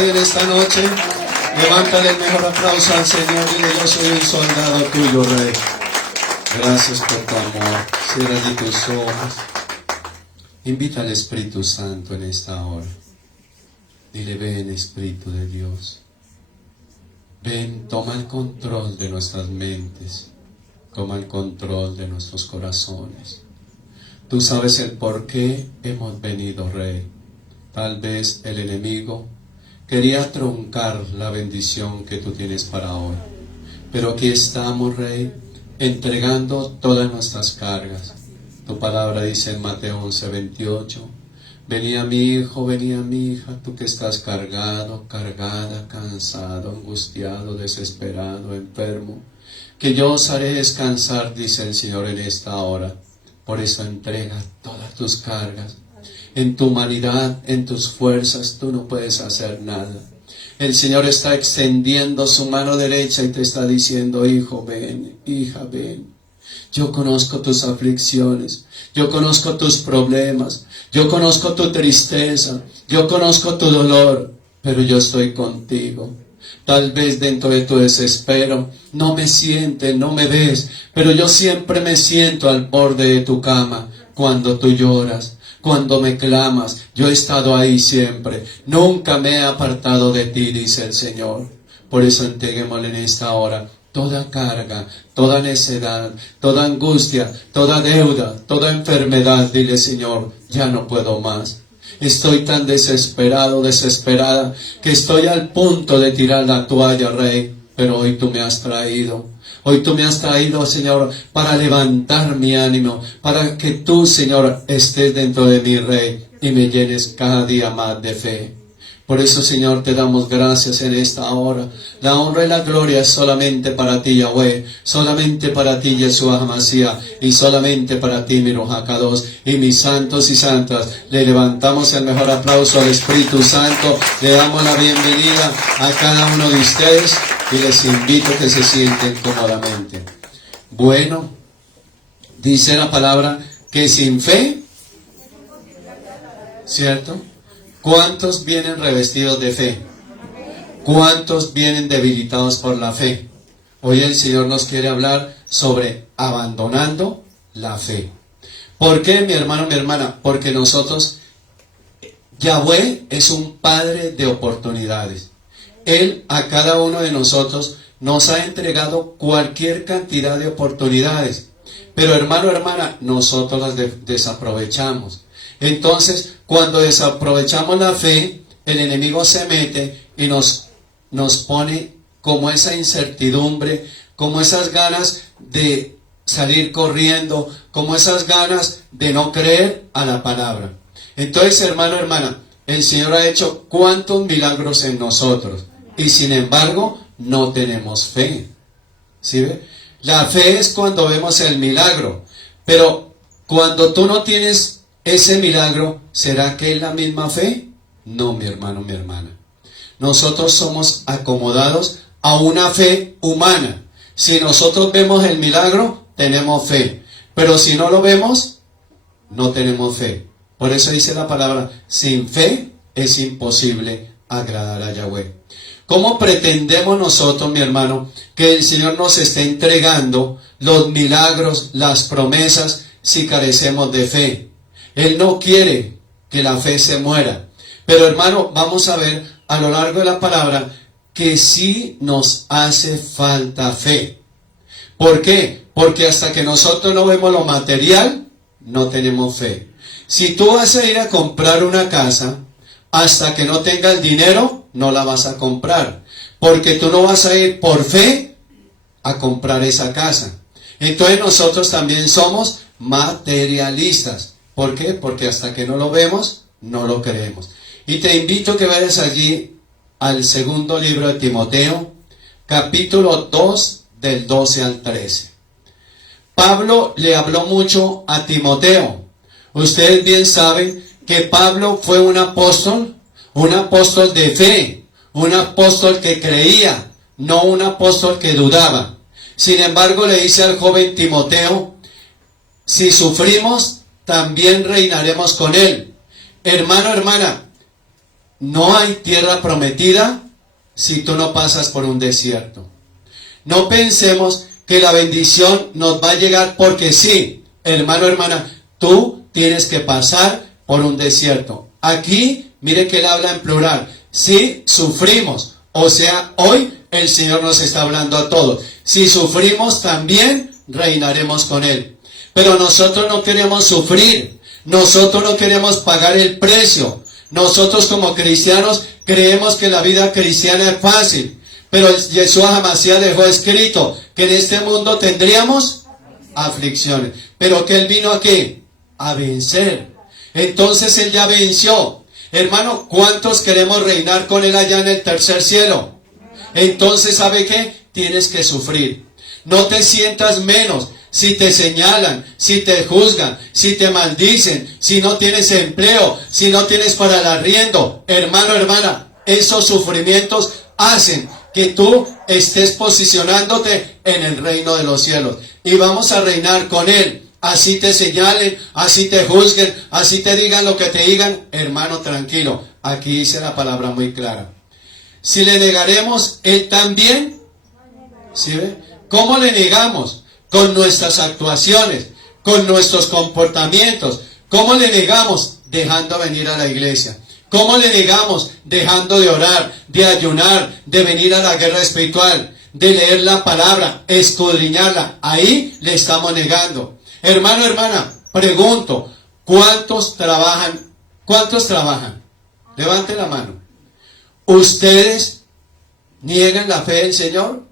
Rey en esta noche? Levántale el mejor aplauso al Señor. Dile, yo soy un soldado tuyo, Rey. Gracias por tu amor. Cierra allí tus ojos. Invita al Espíritu Santo en esta hora. Dile, ven, Espíritu de Dios. Ven, toma el control de nuestras mentes. Toma el control de nuestros corazones. Tú sabes el por qué hemos venido, Rey. Tal vez el enemigo quería truncar la bendición que tú tienes para hoy. Pero aquí estamos, Rey, entregando todas nuestras cargas. Tu palabra dice en Mateo 11:28, venía mi hijo, venía mi hija, tú que estás cargado, cargada, cansado, angustiado, desesperado, enfermo, que yo os haré descansar, dice el Señor en esta hora. Por eso entrega todas tus cargas. En tu humanidad, en tus fuerzas, tú no puedes hacer nada. El Señor está extendiendo su mano derecha y te está diciendo, hijo, ven, hija, ven. Yo conozco tus aflicciones, yo conozco tus problemas, yo conozco tu tristeza, yo conozco tu dolor, pero yo estoy contigo. Tal vez dentro de tu desespero no me sientes, no me ves, pero yo siempre me siento al borde de tu cama cuando tú lloras, cuando me clamas. Yo he estado ahí siempre, nunca me he apartado de ti, dice el Señor. Por eso entreguémosle en esta hora toda carga, toda necedad, toda angustia, toda deuda, toda enfermedad. Dile, Señor, ya no puedo más. Estoy tan desesperado, desesperada, que estoy al punto de tirar la toalla, Rey. Pero hoy tú me has traído. Hoy tú me has traído, Señor, para levantar mi ánimo, para que tú, Señor, estés dentro de mí, Rey, y me llenes cada día más de fe. Por eso, Señor, te damos gracias en esta hora. La honra y la gloria es solamente para ti, Yahweh. Solamente para ti, Yeshua HaMashiach. Y solamente para ti, mi Ruach HaKadosh. Y mis santos y santas, le levantamos el mejor aplauso al Espíritu Santo. Le damos la bienvenida a cada uno de ustedes. Y les invito a que se sienten cómodamente. Bueno, dice la palabra que sin fe, ¿cierto? ¿Cuántos vienen revestidos de fe? ¿Cuántos vienen debilitados por la fe? Hoy el Señor nos quiere hablar sobre abandonando la fe. ¿Por qué, mi hermano, mi hermana? Porque nosotros, Yahweh es un Padre de oportunidades. Él a cada uno de nosotros nos ha entregado cualquier cantidad de oportunidades. Pero hermano, hermana, nosotros las desaprovechamos. Entonces, cuando desaprovechamos la fe, el enemigo se mete y nos pone como esa incertidumbre, como esas ganas de salir corriendo, como esas ganas de no creer a la palabra. Entonces, hermano, hermana, el Señor ha hecho cuántos milagros en nosotros y sin embargo no tenemos fe. ¿Sí ve? La fe es cuando vemos el milagro, pero cuando tú no tienes ese milagro, ¿será que es la misma fe? No, mi hermano, mi hermana. Nosotros somos acomodados a una fe humana. Si nosotros vemos el milagro, tenemos fe. Pero si no lo vemos, no tenemos fe. Por eso dice la palabra, sin fe es imposible agradar a Yahweh. ¿Cómo pretendemos nosotros, mi hermano, que el Señor nos esté entregando los milagros, las promesas, si carecemos de fe? Él no quiere que la fe se muera. Pero hermano, vamos a ver a lo largo de la palabra que sí nos hace falta fe. ¿Por qué? Porque hasta que nosotros no vemos lo material, no tenemos fe. Si tú vas a ir a comprar una casa, hasta que no tengas dinero, no la vas a comprar. Porque tú no vas a ir por fe a comprar esa casa. Entonces nosotros también somos materialistas. ¿Por qué? Porque hasta que no lo vemos, no lo creemos. Y te invito a que vayas allí al segundo libro de Timoteo, capítulo 2, del 12 al 13. Pablo le habló mucho a Timoteo. Ustedes bien saben que Pablo fue un apóstol de fe, un apóstol que creía, no un apóstol que dudaba. Sin embargo, le dice al joven Timoteo, si sufrimos, también reinaremos con él. Hermano, hermana, no hay tierra prometida si tú no pasas por un desierto. No pensemos que la bendición nos va a llegar porque sí, hermano, hermana, tú tienes que pasar por un desierto. Aquí, mire que él habla en plural. Si sufrimos, o sea, hoy el Señor nos está hablando a todos. Si sufrimos, también reinaremos con Él. Pero nosotros no queremos sufrir. Nosotros no queremos pagar el precio. Nosotros como cristianos creemos que la vida cristiana es fácil. Pero Yeshua Hamashiach dejó escrito que en este mundo tendríamos aflicciones. Pero que Él vino aquí a vencer. Entonces Él ya venció. Hermano, ¿cuántos queremos reinar con Él allá en el tercer cielo? Entonces, ¿sabe qué? Tienes que sufrir. No te sientas menos si te señalan, si te juzgan, si te maldicen, si no tienes empleo, si no tienes para el arriendo. Hermano, hermana, esos sufrimientos hacen que tú estés posicionándote en el reino de los cielos. Y vamos a reinar con Él. Así te señalen, así te juzguen, así te digan lo que te digan. Hermano, tranquilo. Aquí dice la palabra muy clara. Si le negaremos, Él también. ¿Sí ve? ¿Cómo le negamos? Con nuestras actuaciones, con nuestros comportamientos. ¿Cómo le negamos? Dejando venir a la iglesia. ¿Cómo le negamos? Dejando de orar, de ayunar, de venir a la guerra espiritual, de leer la palabra, escudriñarla. Ahí le estamos negando. Hermano, hermana, pregunto, ¿cuántos trabajan? ¿Cuántos trabajan? Levante la mano. ¿Ustedes niegan la fe del Señor?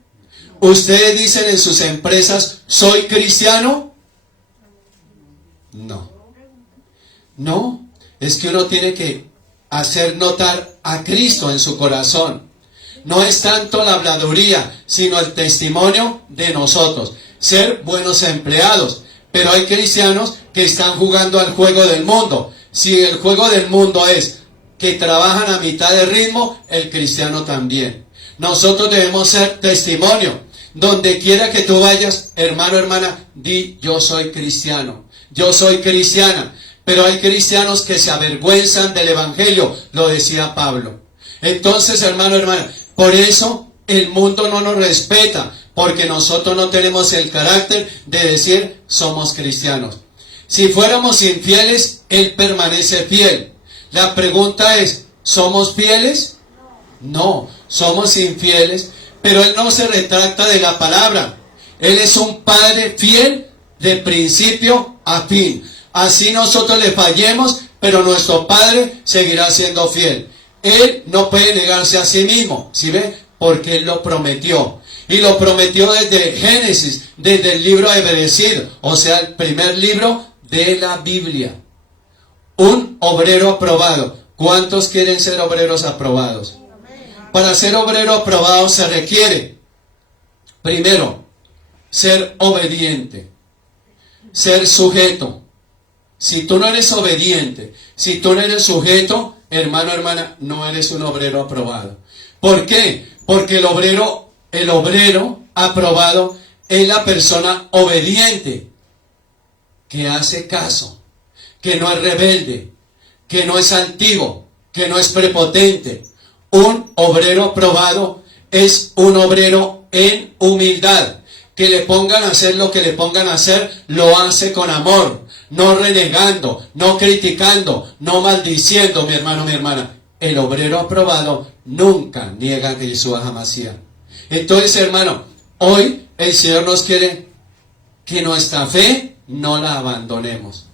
¿Ustedes dicen en sus empresas, soy cristiano? No. No, es que uno tiene que hacer notar a Cristo en su corazón. No es tanto la habladuría, sino el testimonio de nosotros. Ser buenos empleados. Pero hay cristianos que están jugando al juego del mundo. Si el juego del mundo es que trabajan a mitad de ritmo, el cristiano también. Nosotros debemos ser testimonio. Donde quiera que tú vayas, hermano, hermana, di, yo soy cristiano, yo soy cristiana. Pero hay cristianos que se avergüenzan del evangelio, lo decía Pablo. Entonces, hermano, hermana, por eso el mundo no nos respeta, porque nosotros no tenemos el carácter de decir somos cristianos. Si fuéramos infieles, Él permanece fiel. La pregunta es, ¿somos fieles? No, somos infieles, pero Él no se retracta de la palabra. Él es un Padre fiel de principio a fin. Así nosotros le fallemos, pero nuestro Padre seguirá siendo fiel. Él no puede negarse a sí mismo, ¿sí ve? Porque Él lo prometió. Y lo prometió desde Génesis, desde el libro de Bereshit, o sea, el primer libro de la Biblia. Un obrero aprobado. ¿Cuántos quieren ser obreros aprobados? Para ser obrero aprobado se requiere, primero, ser obediente, ser sujeto. Si tú no eres obediente, si tú no eres sujeto, hermano, hermana, no eres un obrero aprobado. ¿Por qué? Porque el obrero aprobado es la persona obediente, que hace caso, que no es rebelde, que no es altivo, que no es prepotente. Un obrero aprobado es un obrero en humildad, que le pongan a hacer lo que le pongan a hacer, lo hace con amor, no renegando, no criticando, no maldiciendo, mi hermano, mi hermana. El obrero aprobado nunca niega a Yeshua Hamashiach. Entonces, hermano, hoy el Señor nos quiere que nuestra fe no la abandonemos.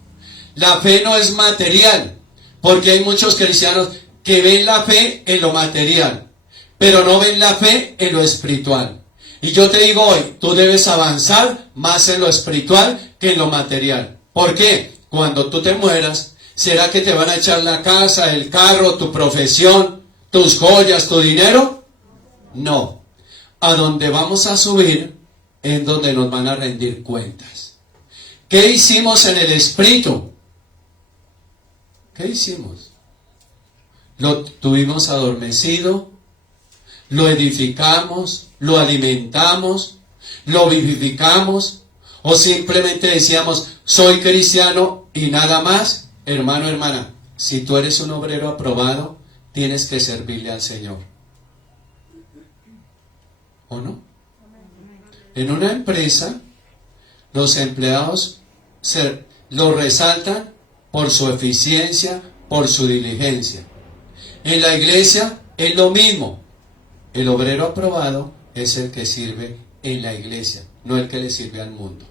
La fe no es material, porque hay muchos cristianos que ven la fe en lo material, pero no ven la fe en lo espiritual. Y yo te digo hoy, tú debes avanzar más en lo espiritual que en lo material. ¿Por qué? Cuando tú te mueras, ¿será que te van a echar la casa, el carro, tu profesión, tus joyas, tu dinero? No. A donde vamos a subir es donde nos van a rendir cuentas. ¿Qué hicimos en el espíritu? ¿Qué hicimos? Lo tuvimos adormecido, lo edificamos, lo alimentamos, lo vivificamos, o simplemente decíamos, soy cristiano y nada más. Hermano, hermana, si tú eres un obrero aprobado, tienes que servirle al Señor. ¿O no? En una empresa, los empleados lo resaltan por su eficiencia, por su diligencia. En la iglesia es lo mismo. El obrero aprobado es el que sirve en la iglesia, no el que le sirve al mundo.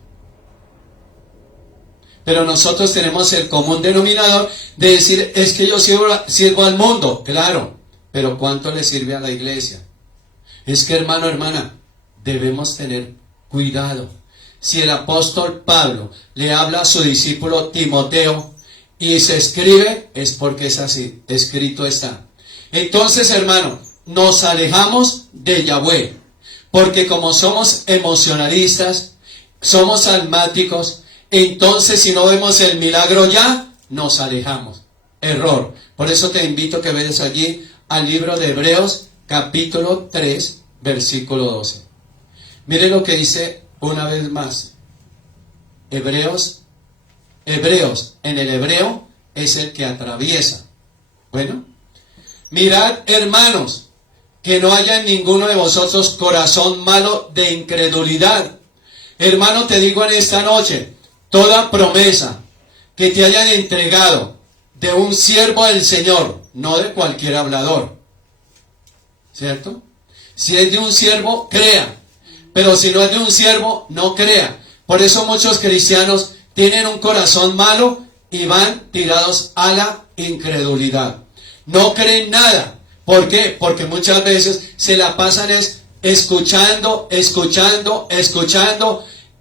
Pero nosotros tenemos el común denominador de decir, es que yo sirvo al mundo. Claro, pero ¿cuánto le sirve a la iglesia? Es que, hermano, hermana, debemos tener cuidado. Si el apóstol Pablo le habla a su discípulo Timoteo y se escribe, es porque es así, escrito está. Entonces, hermano, nos alejamos de Yahweh, porque como somos emocionalistas, somos almáticos, entonces si no vemos el milagro ya, nos alejamos. Error. Por eso te invito a que veas allí al libro de Hebreos, capítulo 3, versículo 12. Mire lo que dice una vez más. Hebreos, en el hebreo es el que atraviesa. Bueno, mirad, hermanos, que no haya en ninguno de vosotros corazón malo de incredulidad. Hermano, te digo en esta noche, toda promesa que te hayan entregado de un siervo del Señor, no de cualquier hablador, ¿cierto? Si es de un siervo, crea. Pero si no es de un siervo, no crea. Por eso muchos cristianos tienen un corazón malo y van tirados a la incredulidad. No creen nada. ¿Por qué? Porque muchas veces se la pasan escuchando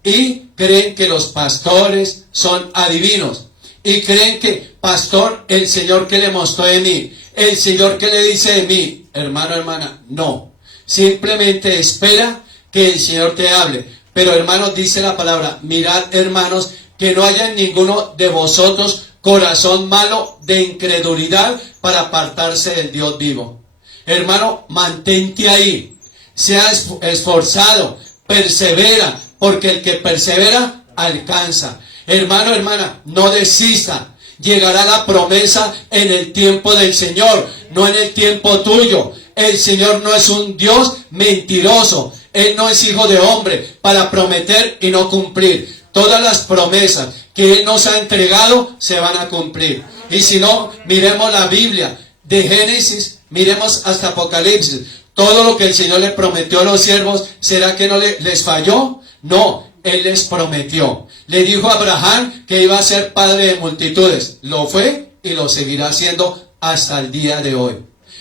y creen que los pastores son adivinos. Y creen que, pastor, el Señor que le mostró de mí, el Señor que le dice de mí, hermano, hermana, no. Simplemente espera que el Señor te hable. Pero, hermanos, dice la palabra, mirad, hermanos, que no haya en ninguno de vosotros corazón malo de incredulidad para apartarse del Dios vivo. Hermano, mantente ahí. Sea esforzado, persevera, porque el que persevera alcanza. Hermano, hermana, no desista. Llegará la promesa en el tiempo del Señor, no en el tiempo tuyo. El Señor no es un Dios mentiroso. Él no es hijo de hombre para prometer y no cumplir. Todas las promesas que Él nos ha entregado se van a cumplir. Y si no, miremos la Biblia de Génesis, miremos hasta Apocalipsis. Todo lo que el Señor le prometió a los siervos, ¿será que no les falló? No, Él les prometió. Le dijo a Abraham que iba a ser padre de multitudes. Lo fue y lo seguirá haciendo hasta el día de hoy.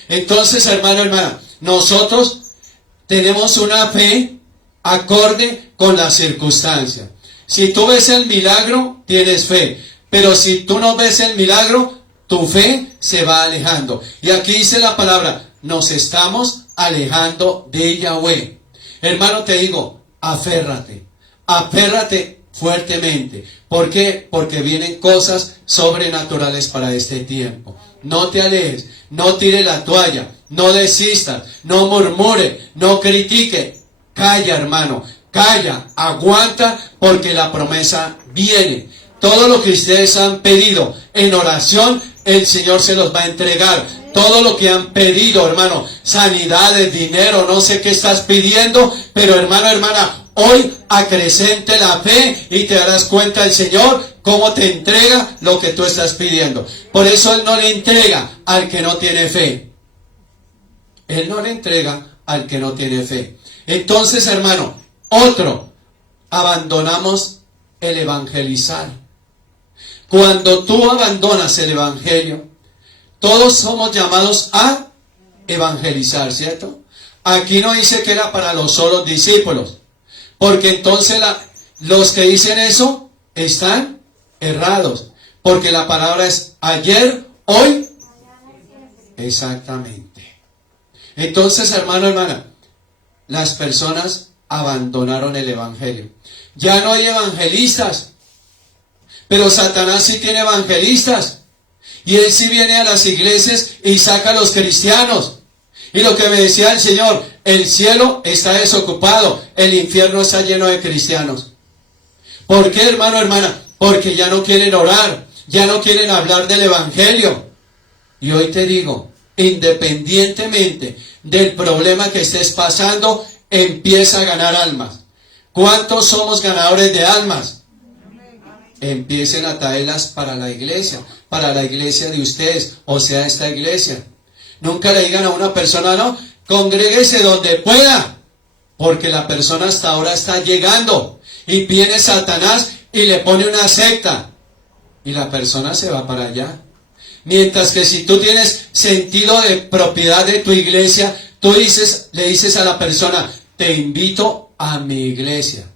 Entonces, hermano, hermana, nosotros tenemos una fe acorde con la circunstancia. Si tú ves el milagro, tienes fe. Pero si tú no ves el milagro, tu fe se va alejando. Y aquí dice la palabra, nos estamos alejando de Yahweh. Hermano, te digo, aférrate fuertemente. ¿Por qué? Porque vienen cosas sobrenaturales para este tiempo. No te alejes, no tire la toalla, no desistas, no murmure, no critique. Calla, hermano, calla, aguanta, porque la promesa viene. Todo lo que ustedes han pedido en oración, el Señor se los va a entregar. Todo lo que han pedido, hermano, sanidades, dinero, no sé qué estás pidiendo, pero hermano, hermana, hoy acrecente la fe y te darás cuenta el Señor cómo te entrega lo que tú estás pidiendo. Por eso Él no le entrega al que no tiene fe. Él no le entrega al que no tiene fe. Entonces, hermano, abandonamos el evangelizar. Cuando tú abandonas el evangelio, todos somos llamados a evangelizar, ¿cierto? Aquí no dice que era para los solos discípulos, porque entonces los que dicen eso están errados, porque la palabra es ayer, hoy, exactamente. Entonces, hermano, hermana, las personas abandonaron el evangelio. Ya no hay evangelistas, pero Satanás sí tiene evangelistas. Y él sí viene a las iglesias y saca a los cristianos. Y lo que me decía el Señor, el cielo está desocupado, el infierno está lleno de cristianos. ¿Por qué, hermano, hermana? Porque ya no quieren orar, ya no quieren hablar del evangelio. Y hoy te digo, independientemente del problema que estés pasando, empieza a ganar almas. ¿Cuántos somos ganadores de almas? Empiecen a traerlas para la iglesia de ustedes, o sea, esta iglesia. Nunca le digan a una persona, no, congréguese donde pueda, porque la persona hasta ahora está llegando y viene Satanás y le pone una secta y la persona se va para allá. Mientras que si tú tienes sentido de propiedad de tu iglesia, tú le dices a la persona, te invito a mi iglesia.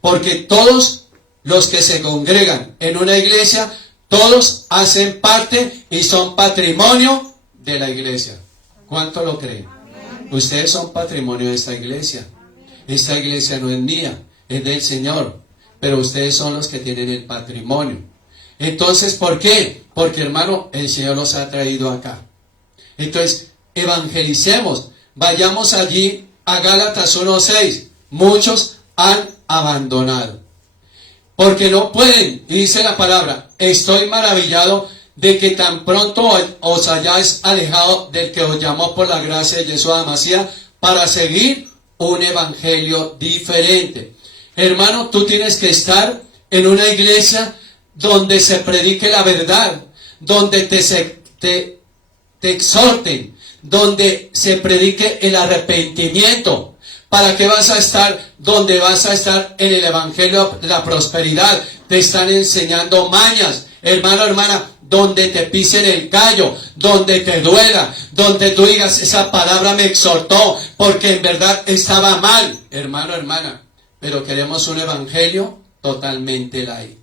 Porque todos los que se congregan en una iglesia, todos hacen parte y son patrimonio de la iglesia. ¿Cuánto lo creen? Ustedes son patrimonio de esta iglesia. Esta iglesia no es mía, es del Señor. Pero ustedes son los que tienen el patrimonio. Entonces, ¿por qué? Porque, hermano, el Señor los ha traído acá. Entonces, evangelicemos. Vayamos allí a Gálatas 1:6. Muchos han abandonado. Porque no pueden, y dice la palabra, estoy maravillado de que tan pronto os hayáis alejado del que os llamó por la gracia de Jesús Amasía para seguir un evangelio diferente. Hermano, tú tienes que estar en una iglesia donde se predique la verdad, donde te exhorten, donde se predique el arrepentimiento. ¿Para qué vas a estar donde vas a estar en el evangelio de la prosperidad? Te están enseñando mañas, hermano, hermana, donde te pisen el callo, donde te duela, donde tú digas, esa palabra me exhortó, porque en verdad estaba mal, hermano, hermana. Pero queremos un evangelio totalmente light,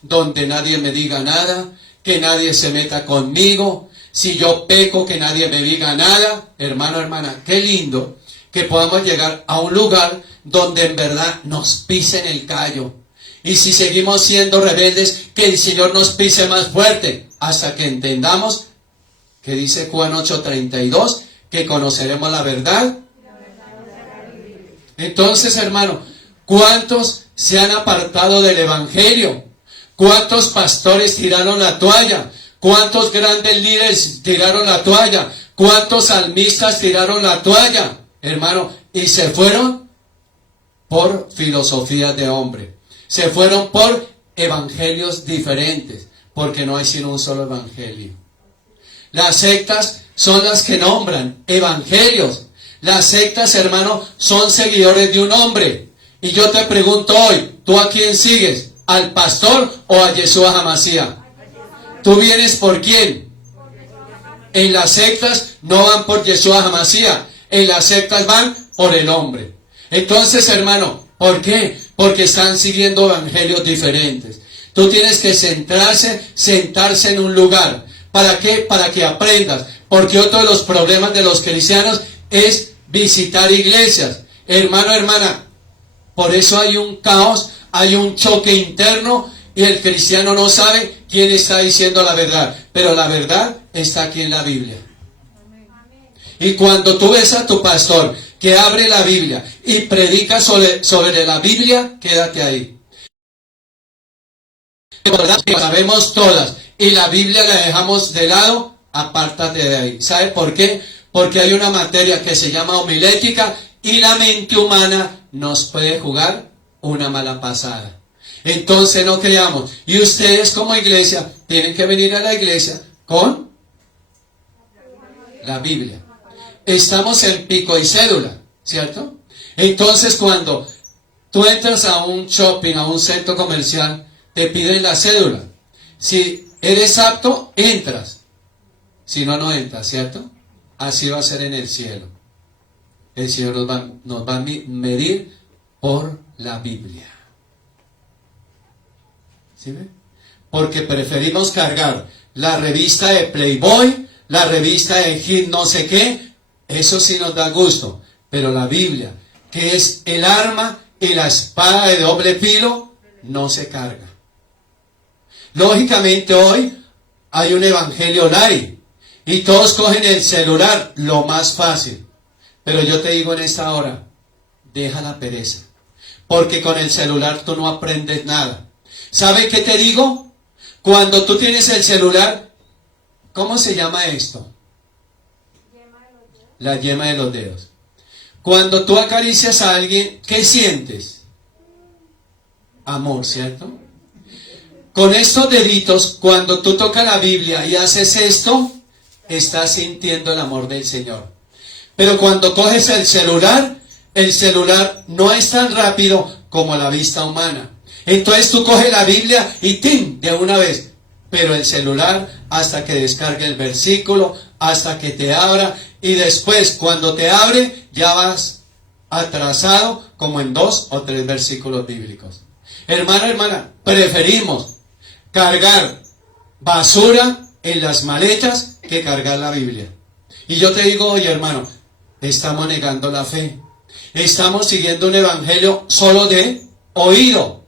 donde nadie me diga nada, que nadie se meta conmigo, si yo peco, que nadie me diga nada. Hermano, hermana, qué lindo que podamos llegar a un lugar donde en verdad nos pisen el callo. Y si seguimos siendo rebeldes, que el Señor nos pise más fuerte, hasta que entendamos, que dice Juan 8:32, que conoceremos la verdad. Entonces, hermano, ¿cuántos se han apartado del evangelio? ¿Cuántos pastores tiraron la toalla? ¿Cuántos grandes líderes tiraron la toalla? ¿Cuántos salmistas tiraron la toalla? Hermano, y se fueron por filosofías de hombre. Se fueron por evangelios diferentes, porque no hay sino un solo evangelio. Las sectas son las que nombran evangelios. Las sectas, hermano, son seguidores de un hombre. Y yo te pregunto hoy, ¿tú a quién sigues? ¿Al pastor o a Yeshua Hamashiach? ¿Tú vienes por quién? En las sectas no van por Yeshua Hamashiach. En las sectas van por el hombre. Entonces, hermano, ¿por qué? Porque están siguiendo evangelios diferentes. Tú tienes que sentarse en un lugar. ¿Para qué? Para que aprendas. Porque otro de los problemas de los cristianos es visitar iglesias. Hermano, hermana, por eso hay un caos, hay un choque interno y el cristiano no sabe quién está diciendo la verdad. Pero la verdad está aquí en la Biblia. Y cuando tú ves a tu pastor que abre la Biblia y predica sobre la Biblia, quédate ahí. ¿Verdad? Sabemos todas y la Biblia la dejamos de lado, apártate de ahí. ¿Sabe por qué? Porque hay una materia que se llama homilética y la mente humana nos puede jugar una mala pasada. Entonces no creamos. Y ustedes como iglesia tienen que venir a la iglesia con la Biblia. Estamos en pico y cédula, ¿cierto? Entonces cuando tú entras a un shopping, a un centro comercial, te piden la cédula. Si eres apto, entras. Si no, no entras, ¿cierto? Así va a ser en el cielo. El Señor nos va a medir por la Biblia. ¿Sí ven? Porque preferimos cargar la revista de Playboy, la revista de Hit no sé qué. Eso sí nos da gusto. Pero la Biblia, que es el arma y la espada de doble filo, no se carga. Lógicamente hoy hay un evangelio light y todos cogen el celular, lo más fácil. Pero yo te digo en esta hora, deja la pereza, porque con el celular tú no aprendes nada. ¿Sabe qué te digo? Cuando tú tienes el celular, ¿cómo se llama esto? la yema de los dedos. Cuando tú acaricias a alguien, ¿qué sientes? Amor, ¿cierto? Con estos deditos, cuando tú tocas la Biblia y haces esto, estás sintiendo el amor del Señor. Pero cuando coges el celular no es tan rápido como la vista humana. Entonces tú coges la Biblia y ¡tim! De una vez. Pero el celular, hasta que descargue el versículo, hasta que te abra, y después cuando te abre, ya vas atrasado como en 2 o 3 versículos bíblicos. Hermano, hermana, preferimos cargar basura en las maletas que cargar la Biblia. Y yo te digo, oye hermano, estamos negando la fe. Estamos siguiendo un evangelio solo de oído.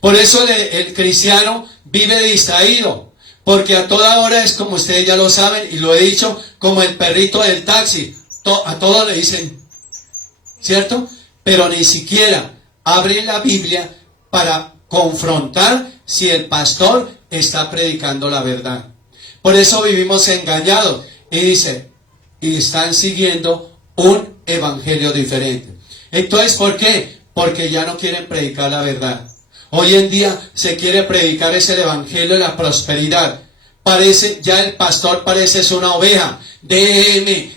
Por eso el cristiano vive distraído. Porque a toda hora es como ustedes ya lo saben, y lo he dicho, como el perrito del taxi. A todos le dicen, ¿cierto? Pero ni siquiera abren la Biblia para confrontar si el pastor está predicando la verdad. Por eso vivimos engañados. Y dice, y están siguiendo un evangelio diferente. Entonces, ¿por qué? Porque ya no quieren predicar la verdad. Hoy en día se quiere predicar ese evangelio de la prosperidad. Ya el pastor parece es una oveja. Déme,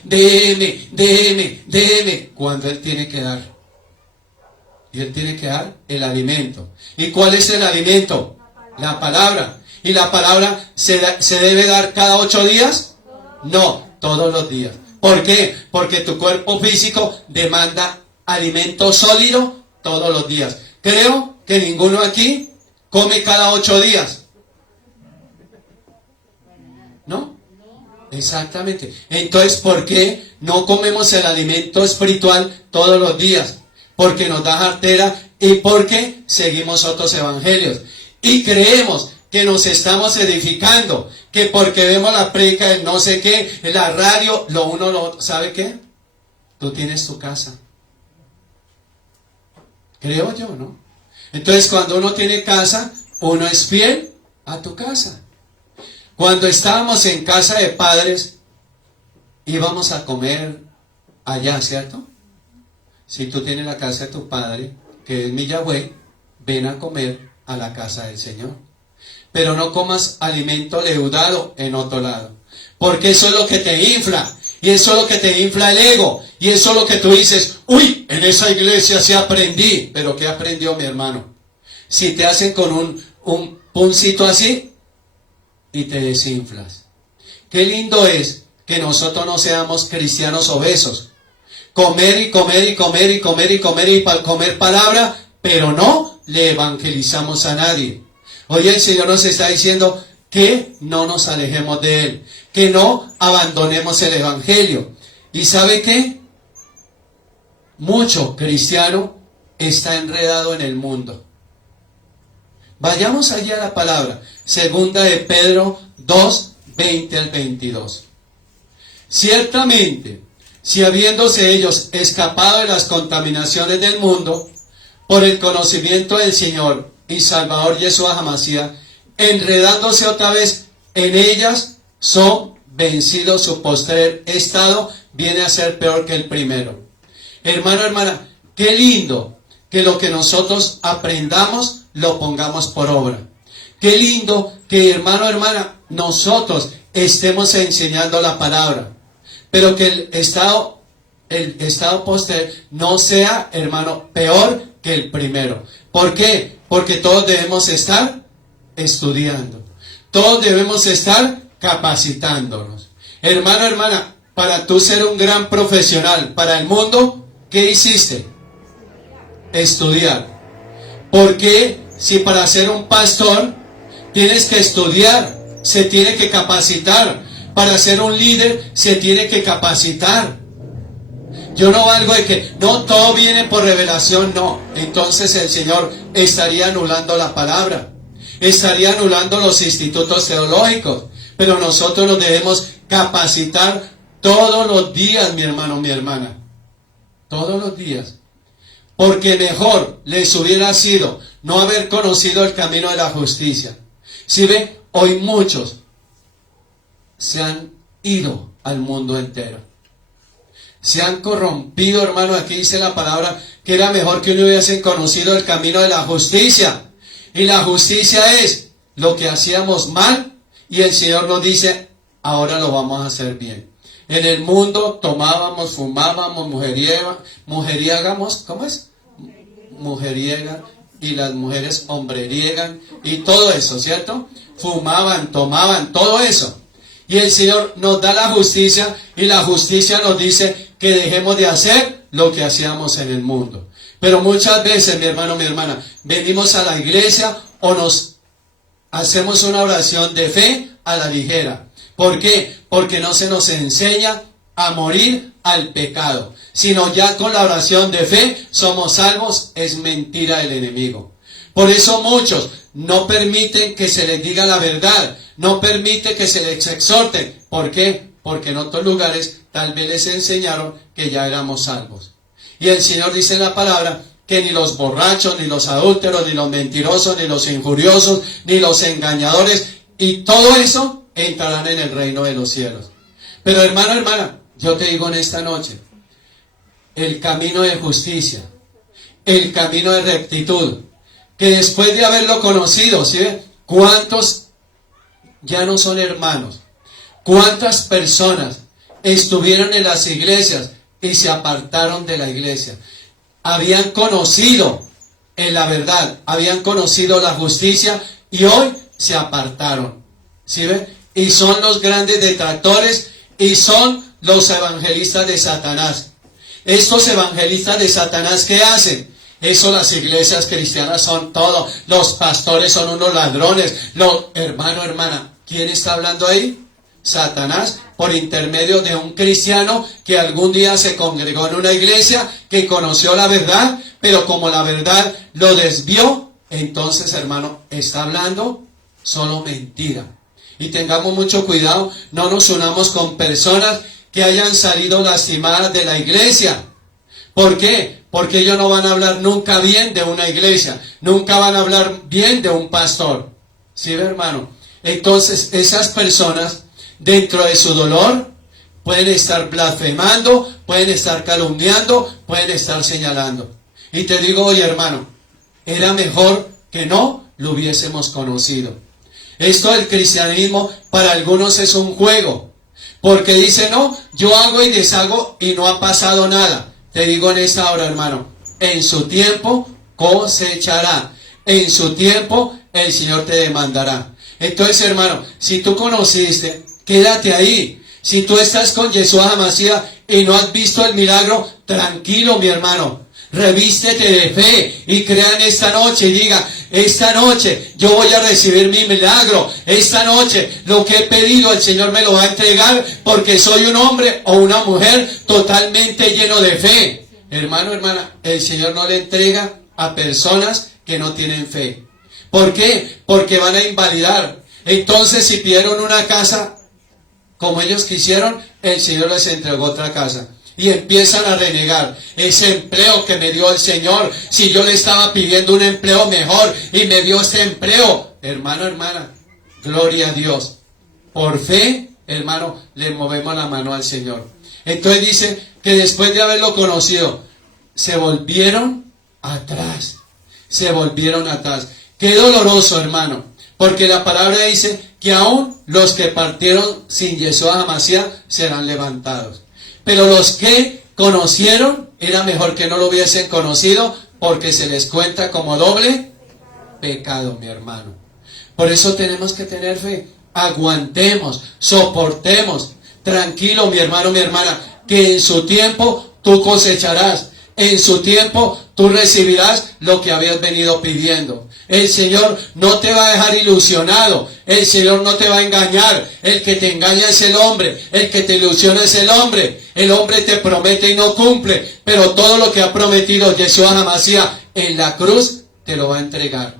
cuando él tiene que dar. Y él tiene que dar el alimento. ¿Y cuál es el alimento? La palabra. ¿Y la palabra se debe dar cada 8 días? No, todos los días. ¿Por qué? Porque tu cuerpo físico demanda alimento sólido todos los días. Creo que ninguno aquí come cada 8 días. ¿No? Exactamente. Entonces, ¿por qué no comemos el alimento espiritual todos los días? Porque nos da jartera y porque seguimos otros evangelios. Y creemos que nos estamos edificando, que porque vemos la predica del no sé qué, en la radio, ¿sabe qué? Tú tienes tu casa. Creo yo, ¿no? Entonces cuando uno tiene casa, uno es fiel a tu casa. Cuando estábamos en casa de padres, íbamos a comer allá, ¿cierto? Si tú tienes la casa de tu padre, que es Millagüey, ven a comer a la casa del Señor. Pero no comas alimento leudado en otro lado. Porque eso es lo que te infla. Y eso es lo que te infla el ego. Y eso es lo que tú dices, uy, en esa iglesia sí aprendí. Pero ¿qué aprendió mi hermano? Si te hacen con un puncito así y te desinflas. Qué lindo es que nosotros no seamos cristianos obesos. Comer y comer y comer y comer y comer y comer palabra, pero no le evangelizamos a nadie. Hoy el Señor nos está diciendo que no nos alejemos de Él, que no abandonemos el evangelio. ¿Y sabe qué? Mucho cristiano está enredado en el mundo. Vayamos allá a la palabra. Segunda de Pedro 2, 20 al 22. Ciertamente, si habiéndose ellos escapado de las contaminaciones del mundo, por el conocimiento del Señor y Salvador Yeshua Hamashiach, enredándose otra vez en ellas, son vencidos, su postrer estado viene a ser peor que el primero. Hermano, hermana, qué lindo que lo que nosotros aprendamos lo pongamos por obra. Qué lindo que, hermano, hermana, nosotros estemos enseñando la palabra, pero que el estado postrer no sea, hermano, peor que el primero. ¿Por qué? Porque todos debemos estar estudiando, todos debemos estar capacitándonos. Hermano, hermana, para tú ser un gran profesional para el mundo, ¿qué hiciste? Estudiar. ¿Por qué? Si para ser un pastor tienes que estudiar, se tiene que capacitar. Para ser un líder se tiene que capacitar. Yo no valgo de que no todo viene por revelación, no. Entonces el Señor estaría anulando la palabra, estaría anulando los institutos teológicos. Pero nosotros nos debemos capacitar todos los días, mi hermano, mi hermana. Todos los días. Porque mejor les hubiera sido no haber conocido el camino de la justicia. Si ve, hoy muchos se han ido al mundo entero. Se han corrompido, hermano. Aquí dice la palabra que era mejor que uno hubiesen conocido el camino de la justicia. Y la justicia es lo que hacíamos mal, y el Señor nos dice, ahora lo vamos a hacer bien. En el mundo tomábamos, fumábamos, mujeriegamos, ¿cómo es? Mujeriega, y las mujeres hombreriegan, y todo eso, ¿cierto? Fumaban, tomaban, todo eso. Y el Señor nos da la justicia, y la justicia nos dice que dejemos de hacer lo que hacíamos en el mundo. Pero muchas veces, mi hermano, mi hermana, venimos a la iglesia o nos hacemos una oración de fe a la ligera. ¿Por qué? Porque no se nos enseña a morir al pecado, sino ya con la oración de fe somos salvos. Es mentira del enemigo. Por eso muchos no permiten que se les diga la verdad, no permiten que se les exhorten. ¿Por qué? Porque en otros lugares tal vez les enseñaron que ya éramos salvos. Y el Señor dice en la palabra que ni los borrachos, ni los adúlteros, ni los mentirosos, ni los injuriosos, ni los engañadores, y todo eso entrarán en el reino de los cielos. Pero hermano, hermana, yo te digo en esta noche, el camino de justicia, el camino de rectitud, que después de haberlo conocido, ¿sí ve? ¿Cuántos ya no son hermanos? ¿Cuántas personas estuvieron en las iglesias y se apartaron de la iglesia? Habían conocido en la verdad, habían conocido la justicia y hoy se apartaron. ¿Sí ve? Y son los grandes detractores y son los evangelistas de Satanás. Estos evangelistas de Satanás, ¿qué hacen? Eso las iglesias cristianas son todo. Los pastores son unos ladrones. Hermano, hermana, ¿quién está hablando ahí? Satanás, por intermedio de un cristiano que algún día se congregó en una iglesia, que conoció la verdad, pero como la verdad lo desvió, entonces, hermano, está hablando solo mentira. Y tengamos mucho cuidado, no nos unamos con personas que hayan salido lastimadas de la iglesia. ¿Por qué? Porque ellos no van a hablar nunca bien de una iglesia, nunca van a hablar bien de un pastor. ¿Sí, hermano? Entonces, esas personas, dentro de su dolor, pueden estar blasfemando, pueden estar calumniando, pueden estar señalando. Y te digo, oye, hermano, era mejor que no lo hubiésemos conocido. Esto del cristianismo para algunos es un juego, porque dice, no, yo hago y deshago y no ha pasado nada. Te digo en esta hora, hermano, en su tiempo cosechará, en su tiempo el Señor te demandará. Entonces, hermano, si tú conociste, quédate ahí. Si tú estás con Yeshua HaMashiach y no has visto el milagro, tranquilo, mi hermano. Revístete de fe y crea en esta noche y diga, esta noche yo voy a recibir mi milagro. Esta noche lo que he pedido el Señor me lo va a entregar, porque soy un hombre o una mujer totalmente lleno de fe. Hermano, hermana, el Señor no le entrega a personas que no tienen fe. ¿Por qué? Porque van a invalidar. Entonces, si pidieron una casa como ellos quisieron, el Señor les entregó otra casa. Y empiezan a renegar. Ese empleo que me dio el Señor, si yo le estaba pidiendo un empleo mejor y me dio este empleo. Hermano, hermana, gloria a Dios. Por fe, hermano, le movemos la mano al Señor. Entonces dice que después de haberlo conocido, se volvieron atrás. Se volvieron atrás. Qué doloroso, hermano. Porque la palabra dice que aún los que partieron sin Yeshua HaMashiach serán levantados. Pero los que conocieron, era mejor que no lo hubiesen conocido, porque se les cuenta como doble pecado, mi hermano. Por eso tenemos que tener fe. Aguantemos, soportemos. Tranquilo, mi hermano, mi hermana, que en su tiempo tú cosecharás. En su tiempo tú recibirás lo que habías venido pidiendo. El Señor no te va a dejar ilusionado. El Señor no te va a engañar. El que te engaña es el hombre. El que te ilusiona es el hombre. El hombre te promete y no cumple. Pero todo lo que ha prometido Yeshua HaMashiach en la cruz te lo va a entregar.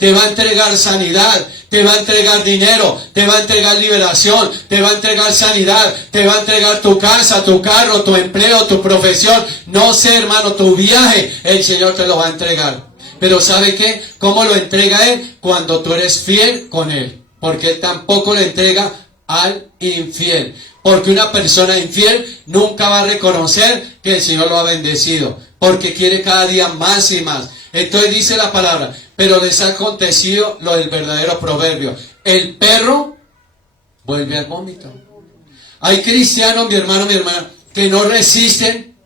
Te va a entregar sanidad, te va a entregar dinero, te va a entregar liberación, te va a entregar sanidad, te va a entregar tu casa, tu carro, tu empleo, tu profesión. No sé, hermano, tu viaje, el Señor te lo va a entregar. Pero ¿sabe qué? ¿Cómo lo entrega Él? Cuando tú eres fiel con Él. Porque Él tampoco le entrega al infiel. Porque una persona infiel nunca va a reconocer que el Señor lo ha bendecido, porque quiere cada día más y más. Entonces dice la palabra, pero les ha acontecido lo del verdadero proverbio: el perro vuelve al vómito. Hay cristianos, mi hermano, mi hermana, que no resisten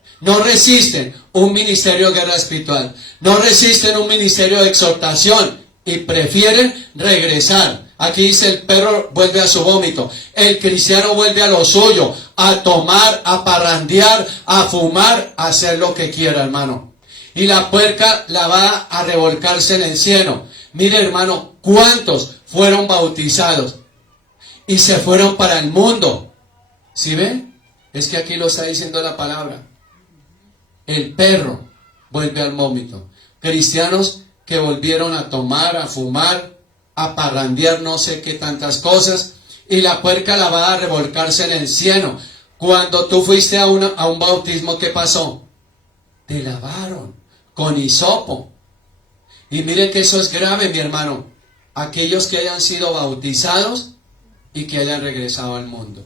un ministerio de guerra espiritual, no resisten un ministerio de exhortación y prefieren regresar. Aquí dice: el perro vuelve a su vómito. El cristiano vuelve a lo suyo, a tomar, a parrandear, a fumar, a hacer lo que quiera, hermano. Y la puerca la va a revolcarse en el cielo. Mire, hermano, ¿cuántos fueron bautizados y se fueron para el mundo? ¿Sí ven? Es que aquí lo está diciendo la palabra. El perro vuelve al vómito. Cristianos que volvieron a tomar, a fumar, a parrandear, no sé qué tantas cosas, y la puerca la va a revolcarse en el cielo. Cuando tú fuiste a un bautismo, ¿qué pasó? Te lavaron con hisopo. Y mire que eso es grave, mi hermano. Aquellos que hayan sido bautizados y que hayan regresado al mundo.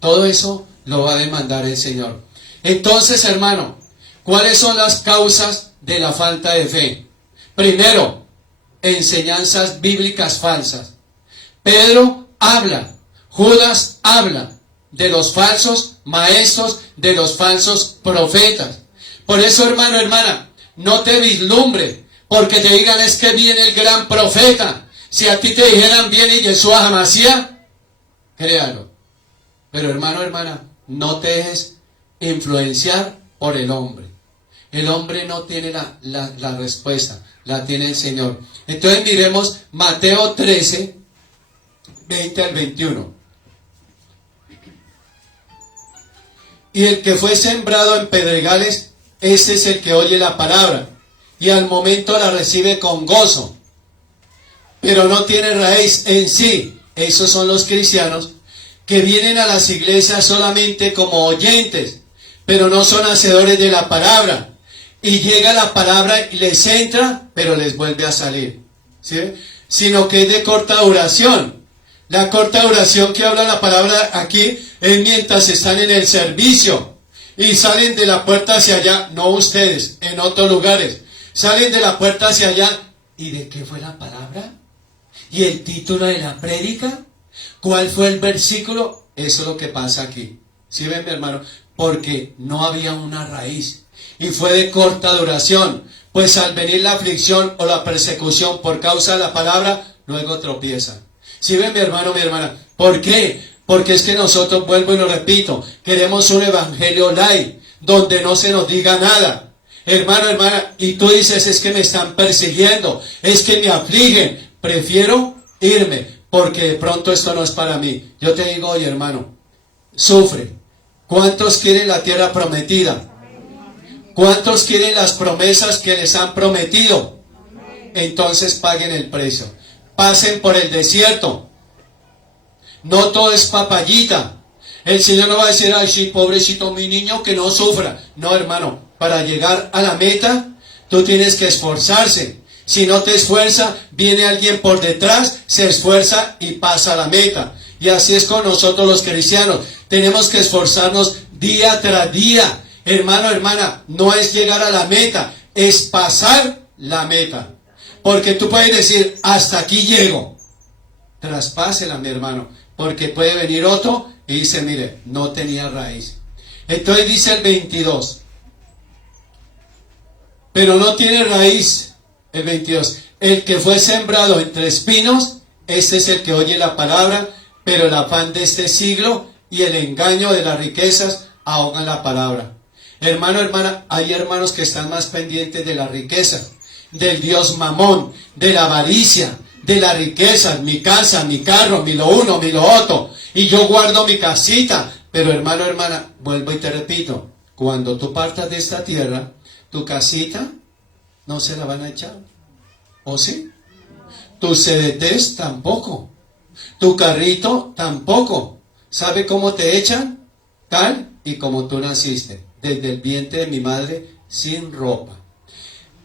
Todo eso lo va a demandar el Señor. Entonces, hermano, ¿cuáles son las causas de la falta de fe? Primero, enseñanzas bíblicas falsas. Pedro habla, Judas habla de los falsos maestros, de los falsos profetas. Por eso, hermano, hermana, no te vislumbre porque te digan: es que viene el gran profeta. Si a ti te dijeran: viene Yeshua HaMashiach, créalo. Pero, hermano, hermana, no te dejes influenciar por el hombre. El hombre no tiene la respuesta, la tiene el Señor. Entonces miremos Mateo 13, 20 al 21. Y el que fue sembrado en pedregales, ese es el que oye la palabra y al momento la recibe con gozo, pero no tiene raíz en sí. Esos son los cristianos que vienen a las iglesias solamente como oyentes, pero no son hacedores de la palabra. Y llega la palabra y les entra, pero les vuelve a salir, ¿sí? Sino que es de corta duración. La corta duración que habla la palabra aquí es mientras están en el servicio y salen de la puerta hacia allá, no ustedes, en otros lugares. Salen de la puerta hacia allá. ¿Y de qué fue la palabra? ¿Y el título de la prédica? ¿Cuál fue el versículo? Eso es lo que pasa aquí. ¿Sí ven, mi hermano? Porque no había una raíz. Y fue de corta duración. Pues al venir la aflicción o la persecución por causa de la palabra, luego tropiezan. ¿Sí ven, mi hermano, mi hermana? ¿Por qué? Porque es que nosotros, vuelvo y lo repito, queremos un evangelio light, donde no se nos diga nada. Hermano, hermana, y tú dices: es que me están persiguiendo, es que me afligen, prefiero irme, porque de pronto esto no es para mí. Yo te digo: oye, hermano, sufre. ¿Cuántos quieren la tierra prometida? ¿Cuántos quieren las promesas que les han prometido? Entonces paguen el precio. Pasen por el desierto. No todo es papayita. El Señor no va a decir: ay, sí, pobrecito mi niño, que no sufra. No, hermano, para llegar a la meta, tú tienes que esforzarse. Si no te esfuerza, viene alguien por detrás, se esfuerza y pasa a la meta. Y así es con nosotros los cristianos. Tenemos que esforzarnos día tras día. Hermano, hermana, no es llegar a la meta, es pasar la meta. Porque tú puedes decir: hasta aquí llego. Traspásela, mi hermano, porque puede venir otro y dice: mire, no tenía raíz. Entonces dice el 22. Pero no tiene raíz. El 22. El que fue sembrado entre espinos, ese es el que oye la palabra, pero el afán de este siglo y el engaño de las riquezas ahogan la palabra. Hermano, hermana, hay hermanos que están más pendientes de la riqueza, del Dios Mamón, de la avaricia, de la riqueza, mi casa, mi carro, mi lo uno, mi lo otro, y yo guardo mi casita. Pero hermano, hermana, vuelvo y te repito, cuando tú partas de esta tierra, tu casita no se la van a echar, ¿o sí? Tus CDTs tampoco, tu carrito tampoco. ¿Sabe cómo te echan? Tal y como tú naciste, desde el vientre de mi madre, sin ropa.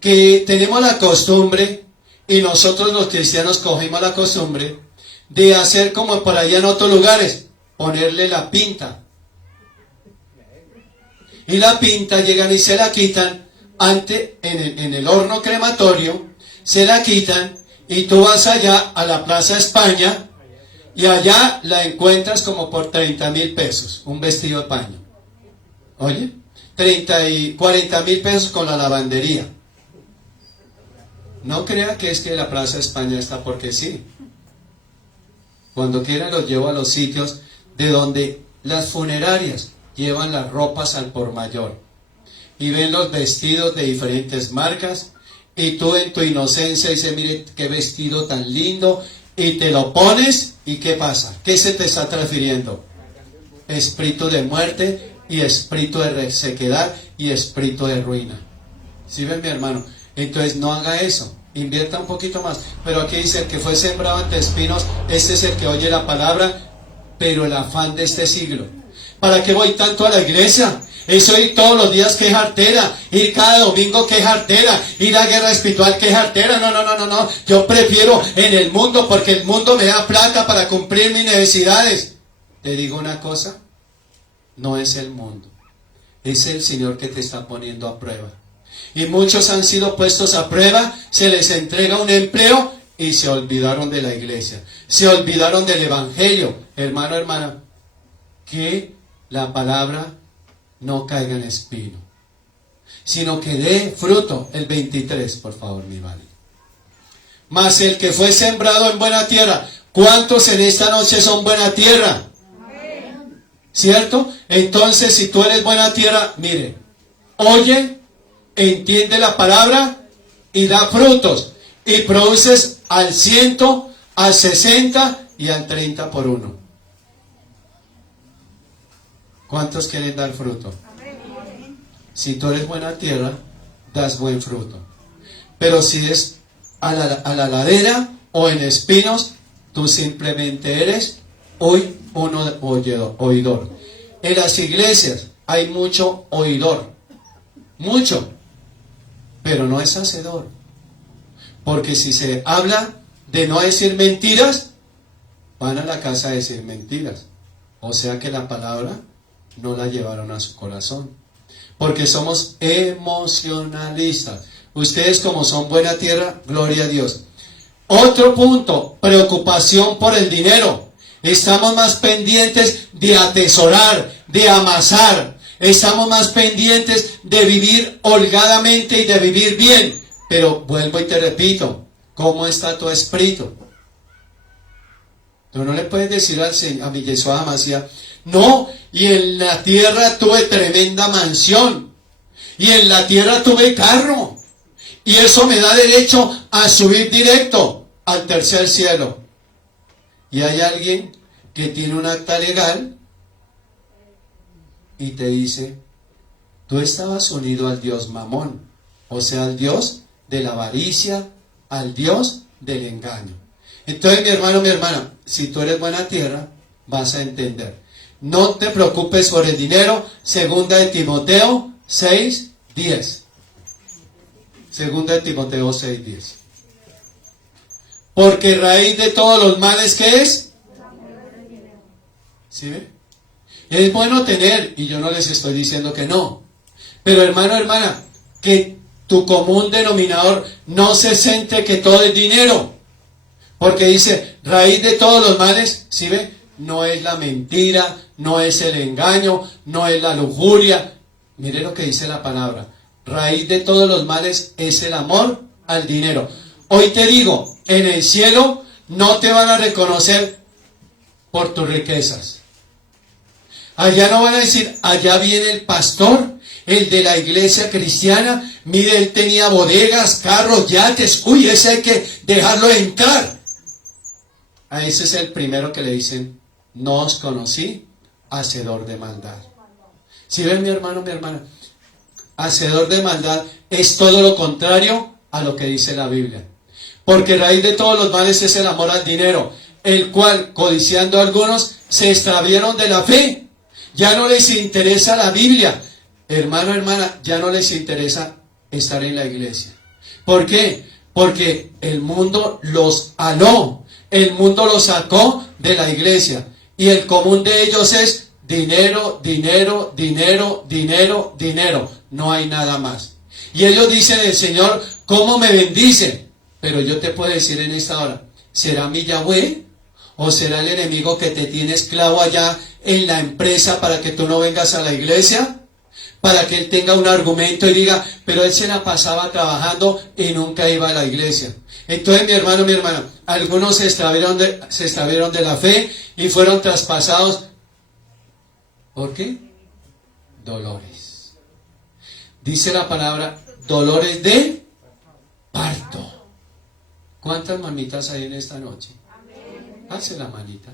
Que tenemos la costumbre, y nosotros los cristianos cogimos la costumbre, de hacer como por allá en otros lugares, ponerle la pinta. Y la pinta llegan y se la quitan en el horno crematorio, se la quitan y tú vas allá a la Plaza España y allá la encuentras como por 30.000 pesos, un vestido de paño. Oye, 40.000 pesos con la lavandería. No crea que es que la Plaza España está porque sí. Cuando quieran los llevo a los sitios de donde las funerarias llevan las ropas al por mayor y ven los vestidos de diferentes marcas y tú en tu inocencia dices, mire qué vestido tan lindo, y te lo pones y ¿qué pasa? ¿Qué se te está transfiriendo? Espíritu de muerte y espíritu de resequedad y espíritu de ruina. ¿Sí ven, mi hermano? Entonces no haga eso, invierta un poquito más. Pero aquí dice, el que fue sembrado ante espinos, este es el que oye la palabra, pero el afán de este siglo. ¿Para qué voy tanto a la iglesia? Eso ir todos los días que es artera, ir cada domingo que es artera, ir a guerra espiritual que es artera. No. Yo prefiero en el mundo porque el mundo me da plata para cumplir mis necesidades. Te digo una cosa, no es el mundo, es el Señor que te está poniendo a prueba. Y muchos han sido puestos a prueba, se les entrega un empleo y se olvidaron de la iglesia, se olvidaron del evangelio. Hermano, hermana, que la palabra no caiga en espino, sino que dé fruto. El 23, por favor, mi vale. Mas el que fue sembrado en buena tierra, ¿cuántos en esta noche son buena tierra? ¿Cierto? Entonces, si tú eres buena tierra, mire, oye, entiende la palabra y da frutos, y produces al 100, al 60 y al 30 por uno. ¿Cuántos quieren dar fruto? Si tú eres buena tierra, das buen fruto. Pero si es a la ladera o en espinos, tú simplemente eres hoy un oidor. En las iglesias hay mucho oidor, mucho, pero no es hacedor. Porque si se habla de no decir mentiras, van a la casa a decir mentiras. O sea que la palabra no la llevaron a su corazón. Porque somos emocionalistas. Ustedes, como son buena tierra, gloria a Dios. Otro punto, preocupación por el dinero. Estamos más pendientes de atesorar, de amasar. Estamos más pendientes de vivir holgadamente y de vivir bien. Pero vuelvo y te repito, ¿cómo está tu espíritu? Tú no le puedes decir a mi Yeshua Hamashiach, no, y en la tierra tuve tremenda mansión, y en la tierra tuve carro, y eso me da derecho a subir directo al tercer cielo. Y hay alguien que tiene un acta legal y te dice, tú estabas unido al Dios Mamón, o sea, al Dios de la avaricia, al Dios del engaño. Entonces, mi hermano, mi hermana, si tú eres buena tierra, vas a entender. No te preocupes por el dinero. Segunda de Timoteo 6:10. Segunda de Timoteo 6:10. Porque raíz de todos los males, ¿qué es? ¿Sí ve? Es bueno tener, y yo no les estoy diciendo que no. Pero hermano, hermana, que tu común denominador no se siente que todo es dinero. Porque dice, raíz de todos los males, ¿sí ve? No es la mentira, no es el engaño, no es la lujuria. Mire lo que dice la palabra. Raíz de todos los males es el amor al dinero. Hoy te digo, en el cielo no te van a reconocer por tus riquezas. Allá no van a decir, allá viene el pastor, el de la iglesia cristiana. Mire, él tenía bodegas, carros, yates. Uy, ese hay que dejarlo entrar. A ese es el primero que le dicen, no os conocí, hacedor de maldad. Si ven, mi hermano, mi hermana, hacedor de maldad es todo lo contrario a lo que dice la Biblia. Porque raíz de todos los males es el amor al dinero, el cual, codiciando a algunos, se extraviaron de la fe. Ya no les interesa la Biblia. Hermano, hermana, ya no les interesa estar en la iglesia. ¿Por qué? Porque el mundo los aló. El mundo los sacó de la iglesia. Y el común de ellos es dinero, dinero, dinero, dinero, dinero. No hay nada más. Y ellos dicen, el Señor, ¿cómo me bendice? Pero yo te puedo decir en esta hora, ¿será mi Yahweh? ¿O será el enemigo que te tiene esclavo allá en la empresa para que tú no vengas a la iglesia? Para que él tenga un argumento y diga, pero él se la pasaba trabajando y nunca iba a la iglesia. Entonces, mi hermana, algunos se extravieron de la fe y fueron traspasados. ¿Por qué? Dolores. Dice la palabra, dolores de parto. ¿Cuántas mamitas hay en esta noche? Hace la manita.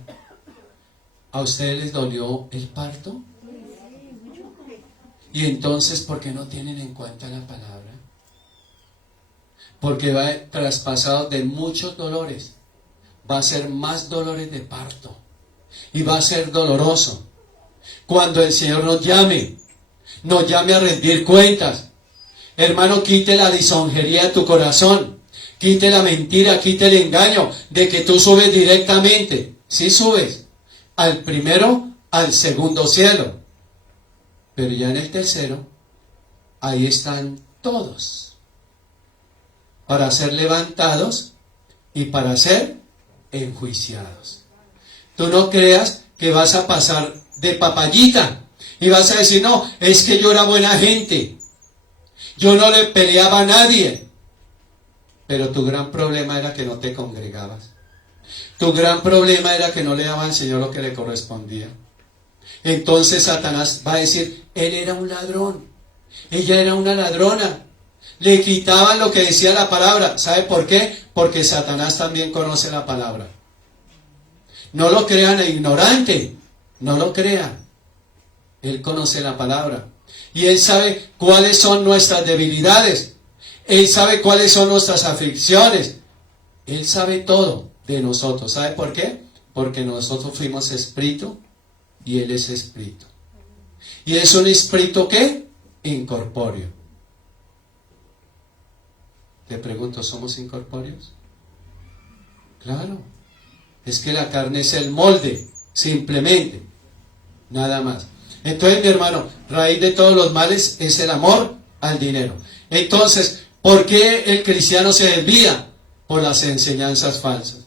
¿A ustedes les dolió el parto? Y entonces, ¿por qué no tienen en cuenta la palabra? Porque va traspasado de muchos dolores. Va a ser más dolores de parto. Y va a ser doloroso. Cuando el Señor nos llame a rendir cuentas. Hermano, quite la lisonjería de tu corazón. Quite la mentira, quite el engaño de que tú subes directamente. Sí subes. Al primero, al segundo cielo. Pero ya en el tercero, ahí están todos. Para ser levantados y para ser enjuiciados. Tú no creas que vas a pasar de papayita y vas a decir, no, es que yo era buena gente. Yo no le peleaba a nadie. Pero tu gran problema era que no te congregabas. Tu gran problema era que no le daba al Señor lo que le correspondía. Entonces Satanás va a decir, él era un ladrón, ella era una ladrona. Le quitaban lo que decía la palabra. ¿Sabe por qué? Porque Satanás también conoce la palabra. No lo crean ignorante, no lo crean. Él conoce la palabra. Y Él sabe cuáles son nuestras debilidades. Él sabe cuáles son nuestras aflicciones. Él sabe todo de nosotros. ¿Sabe por qué? Porque nosotros fuimos espíritu y Él es espíritu. ¿Y es un espíritu qué? Incorpóreo. Te pregunto, ¿somos incorpóreos? Claro. Es que la carne es el molde, simplemente. Nada más. Entonces, mi hermano, raíz de todos los males es el amor al dinero. Entonces, ¿por qué el cristiano se desvía? Por las enseñanzas falsas.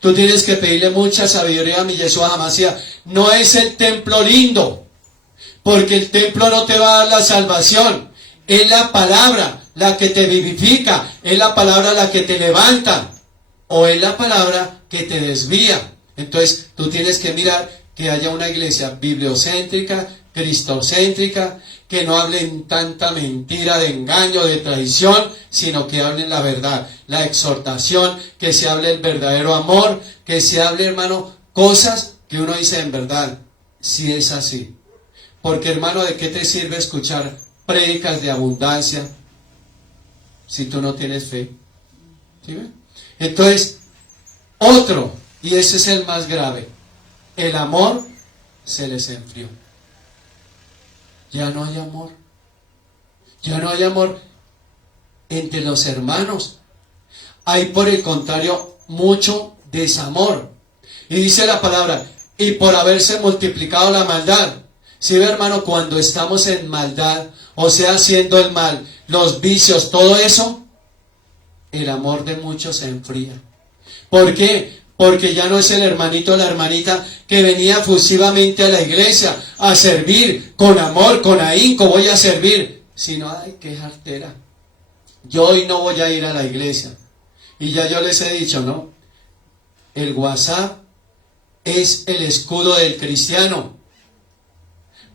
Tú tienes que pedirle mucha sabiduría a mi Yeshua Hamashiach. No es el templo lindo, porque el templo no te va a dar la salvación. Es la palabra la que te vivifica, es la palabra la que te levanta, o es la palabra que te desvía. Entonces tú tienes que mirar que haya una iglesia bibliocéntrica, cristocéntrica, que no hablen tanta mentira, de engaño, de traición, sino que hablen la verdad, la exhortación, que se hable el verdadero amor, que se hable, hermano, cosas que uno dice en verdad, si es así. Porque, hermano, ¿de qué te sirve escuchar prédicas de abundancia si tú no tienes fe? ¿Sí ve? Entonces, otro, y ese es el más grave, el amor se les enfrió. Ya no hay amor. Ya no hay amor entre los hermanos. Hay, por el contrario, mucho desamor. Y dice la palabra, y por haberse multiplicado la maldad. Si ve, hermano, cuando estamos en maldad, o sea, haciendo el mal, los vicios, todo eso, el amor de muchos se enfría. ¿Por qué? Porque ya no es el hermanito o la hermanita que venía fusivamente a la iglesia a servir con amor, con ahínco, voy a servir. Sino, ay, qué jartera. Yo hoy no voy a ir a la iglesia. Y ya yo les he dicho, ¿no? El WhatsApp es el escudo del cristiano.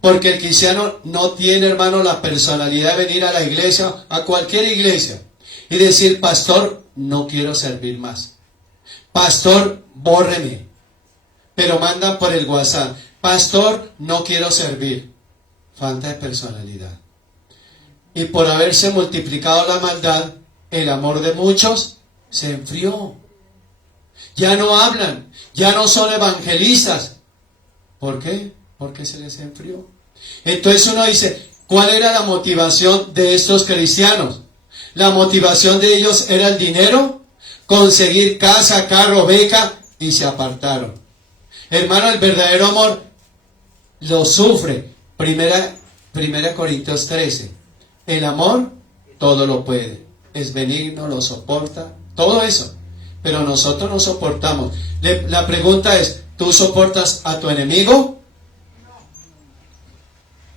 Porque el cristiano no tiene, hermano, la personalidad de venir a la iglesia, a cualquier iglesia, y decir, pastor, no quiero servir más. Pastor, bórreme. Pero mandan por el WhatsApp, pastor, no quiero servir. Falta de personalidad. Y por haberse multiplicado la maldad, el amor de muchos se enfrió. Ya no hablan, ya no son evangelistas. ¿Por qué? Porque se les enfrió. Entonces uno dice, ¿cuál era la motivación de estos cristianos? La motivación de ellos era el dinero, conseguir casa, carro, beca, y se apartaron. Hermano, el verdadero amor lo sufre. Primera Corintios 13. El amor todo lo puede. Es benigno, lo soporta, todo eso. Pero nosotros no soportamos. La pregunta es, ¿tú soportas a tu enemigo?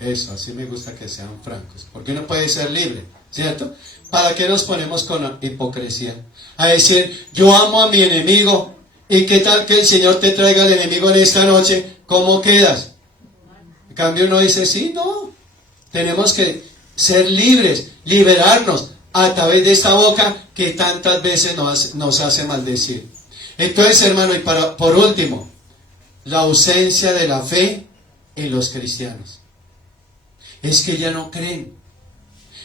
Eso, así me gusta que sean francos. Porque uno puede ser libre, ¿cierto? ¿Para qué nos ponemos con hipocresía? A decir, yo amo a mi enemigo. ¿Y qué tal que el Señor te traiga el enemigo en esta noche? ¿Cómo quedas? En cambio uno dice, sí, no. Tenemos que ser libres, liberarnos a través de esta boca que tantas veces nos hace maldecir. Entonces, hermano, y por último, la ausencia de la fe en los cristianos. Es que ya no creen.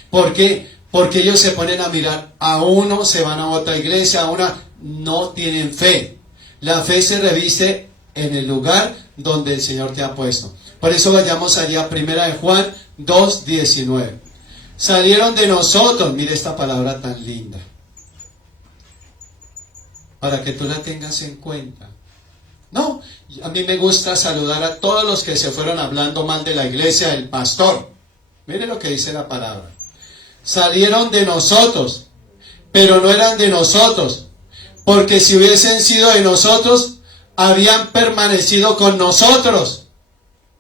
¿Por qué? Porque ellos se ponen a mirar a uno, se van a otra iglesia, a una, no tienen fe. La fe se reviste en el lugar donde el Señor te ha puesto. Por eso vayamos allá, 1 Juan 2:19. Salieron de nosotros, mire esta palabra tan linda, para que tú la tengas en cuenta. No, a mí me gusta saludar a todos los que se fueron hablando mal de la iglesia del pastor. Mire lo que dice la palabra. Salieron de nosotros, pero no eran de nosotros, porque si hubiesen sido de nosotros, habían permanecido con nosotros.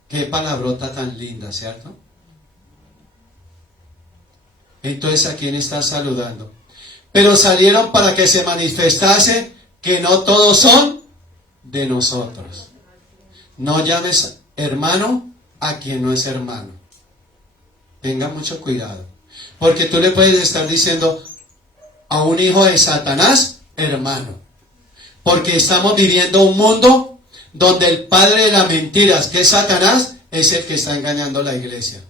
Qué palabrota tan linda, ¿cierto? Entonces, ¿a quién está saludando? Pero salieron para que se manifestase que no todos son de nosotros. No llames hermano a quien no es hermano. Tenga mucho cuidado. Porque tú le puedes estar diciendo a un hijo de Satanás, hermano. Porque estamos viviendo un mundo donde el padre de las mentiras, que es Satanás, es el que está engañando a la iglesia.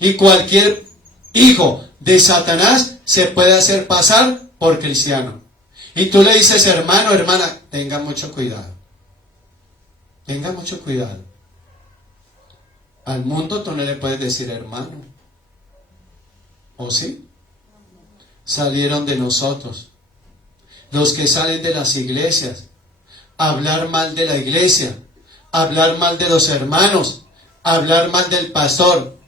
Y cualquier hijo de Satanás se puede hacer pasar por cristiano. Y tú le dices, hermano, hermana, tenga mucho cuidado. Tenga mucho cuidado. Al mundo tú no le puedes decir hermano. ¿O sí? Salieron de nosotros. Los que salen de las iglesias, hablar mal de la iglesia, hablar mal de los hermanos, hablar mal del pastor.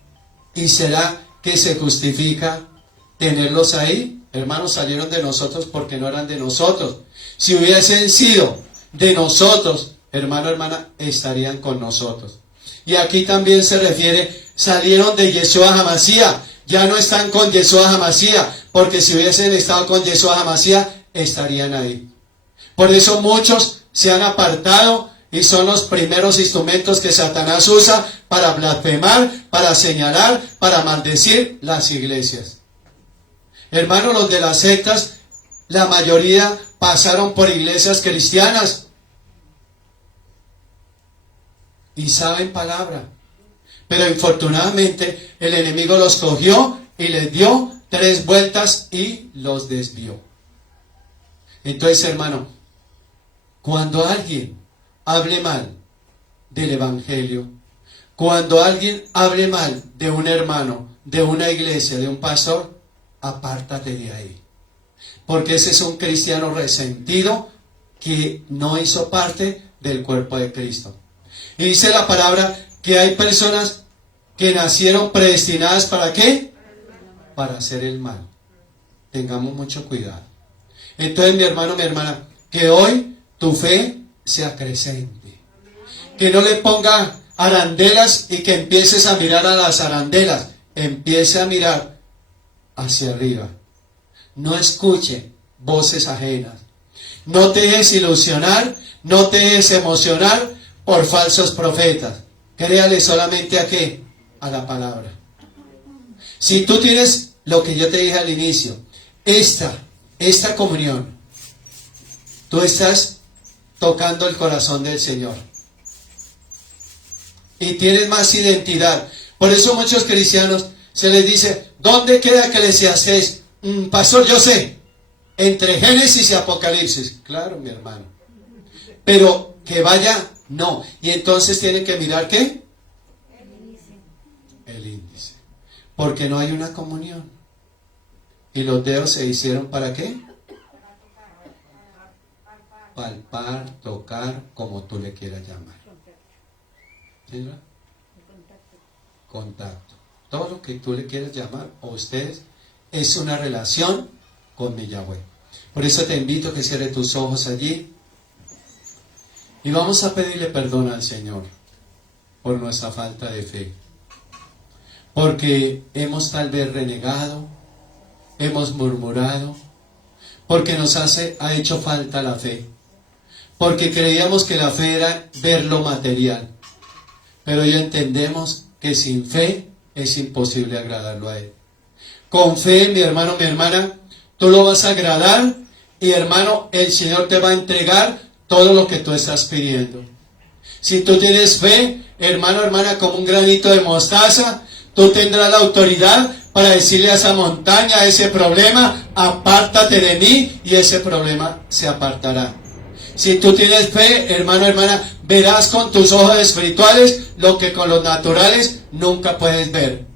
¿Y será que se justifica tenerlos ahí? Hermanos, salieron de nosotros porque no eran de nosotros. Si hubiesen sido de nosotros, hermano, hermana, estarían con nosotros. Y aquí también se refiere, salieron de Yeshua HaMashiach, ya no están con Yeshua HaMashiach, porque si hubiesen estado con Yeshua HaMashiach, estarían ahí. Por eso muchos se han apartado y son los primeros instrumentos que Satanás usa para blasfemar, para señalar, para maldecir las iglesias. Hermanos, los de las sectas, la mayoría pasaron por iglesias cristianas y saben palabra. Pero infortunadamente el enemigo los cogió y les dio 3 vueltas y los desvió. Entonces, hermano, cuando alguien hable mal del evangelio, cuando alguien hable mal de un hermano, de una iglesia, de un pastor, apártate de ahí. Porque ese es un cristiano resentido que no hizo parte del cuerpo de Cristo. Y dice la palabra que hay personas que nacieron predestinadas ¿para qué? Para hacer el mal. Tengamos mucho cuidado. Entonces, mi hermano, mi hermana, que hoy tu fe se acrecente. Que no le ponga arandelas y que empieces a mirar a las arandelas. Empiece a mirar hacia arriba. No escuche voces ajenas. No te dejes ilusionar, no te dejes emocionar por falsos profetas. Créale solamente a qué, a la palabra. Si tú tienes lo que yo te dije al inicio, esta comunión, tú estás tocando el corazón del Señor. Y tienes más identidad. Por eso muchos cristianos se les dice, ¿dónde queda Eclesiastés? Pastor, yo sé, entre Génesis y Apocalipsis. Claro, mi hermano. Pero que vaya, no. Y entonces tienen que mirar ¿qué? El índice. Porque no hay una comunión. ¿Y los dedos se hicieron para qué? palpar, tocar, como tú le quieras llamar. ¿Sí? Contacto. Todo lo que tú le quieras llamar, o ustedes, es una relación con mi Yahweh. Por eso te invito a que cierres tus ojos allí y vamos a pedirle perdón al Señor por nuestra falta de fe. Porque hemos tal vez renegado, hemos murmurado, porque nos ha hecho falta la fe. Porque creíamos que la fe era ver lo material. Pero ya entendemos que sin fe es imposible agradarlo a Él. Con fe, mi hermano, mi hermana, tú lo vas a agradar y, hermano, el Señor te va a entregar todo lo que tú estás pidiendo. Si tú tienes fe, hermano, hermana, como un granito de mostaza, tú tendrás la autoridad para decirle a esa montaña, a ese problema, apártate de mí, y ese problema se apartará. Si tú tienes fe, hermano, hermana, verás con tus ojos espirituales lo que con los naturales nunca puedes ver.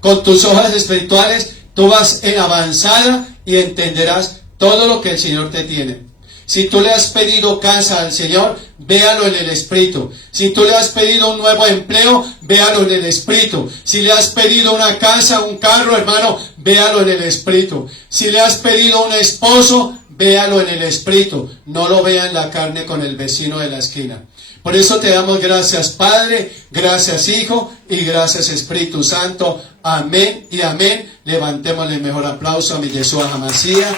Con tus ojos espirituales tú vas en avanzada y entenderás todo lo que el Señor te tiene. Si tú le has pedido casa al Señor, véalo en el Espíritu. Si tú le has pedido un nuevo empleo, véalo en el Espíritu. Si le has pedido una casa, un carro, hermano, véalo en el Espíritu. Si le has pedido un esposo, véalo en el Espíritu. No lo vea en la carne con el vecino de la esquina. Por eso te damos gracias, Padre, gracias, Hijo, y gracias, Espíritu Santo. Amén y amén. Levantémosle el mejor aplauso a mi Yeshua Hamashiach.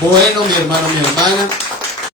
Bueno, mi hermano, mi hermana,